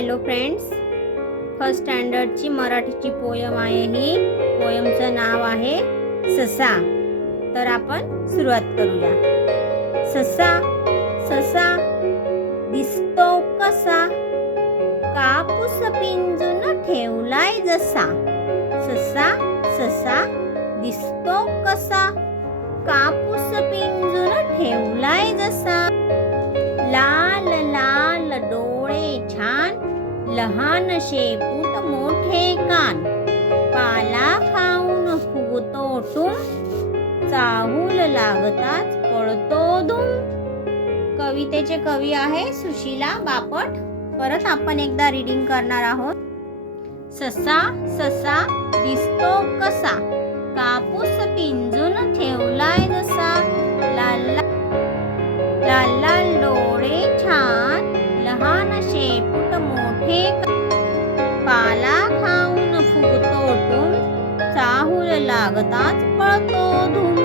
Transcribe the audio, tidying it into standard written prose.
Hello friends, first स्टँडर्डची मराठीची poem आहे. ही पोयमचं नाव आहे ससा. तर आपण सुरुवात करूया. ससा ससा दिसतो कसा, कापूस पिंजून ठेवलाय जसा. ससा ससा दिसतो कसा, कापूस पिंजून ठेवलाय जसा. लाल लाल डोळे छान, लहान शेपूट मोठे कान. पाला खाऊन फुगतो टुम, चाहूल लागताच पळतो धुम. कवितेचे कवी आहे सुशीला बापट. परत आपण एकदा रीडिंग करणार आहोत. ससा ससा दिसतो कसा, कापूस पिंजून ठेवलाय जसा. लाल लाल डोळे छान, लहान शेपूट मोठे पाला खाऊन फुगतो टुम, चाहूल लागताच पळतो धुम.